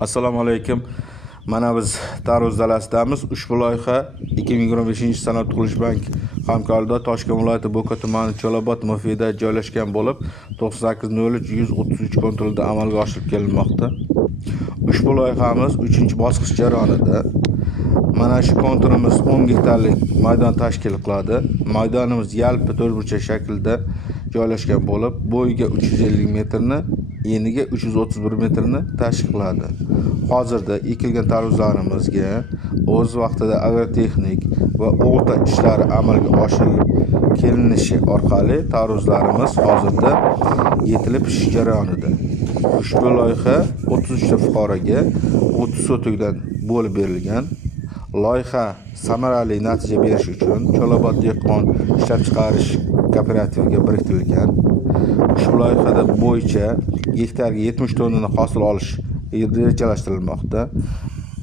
Assalomu alaykum. Mana biz Tarvuz dalasidamiz. Ushbu loyiha 2025-Sanoat qurilish bank hamkorligida Toshkent viloyati Bo'ka tumani Cholobod mufida joylashgan bo'lib, 9803-133 kontrolda amalga oshirib kelinmoqda. Ushbu loyihamiz 3-bosqich jarayonida. Mana shu konturimiz 10 gektarlik maydon tashkil qiladi. Maydonimiz yalpi to'rtburchak shaklda joylashgan bo'lib, bo'yiga 350 metrni, eniga 331 metrni tashkil qiladi. Hozirda ekilgan tarvuzlarimizga o'z vaqtida agrotexnik va o'g'ta ishlari amalga oshirib kelinishi orqali tarvuzlarimiz hozirda yetilib pishish jarayonida. Ushbu loyiha 33 ta fuqaroga 30 sotikdan bo'lib berilgan. Loyiha samarali natija berish uchun Cholobod dehqon ishlab chiqarish kooperativiga biriktirilgan. Ushbu loyihada bo'yicha gektarga 70 tonnani hosil olish rejalashtirilmoqda.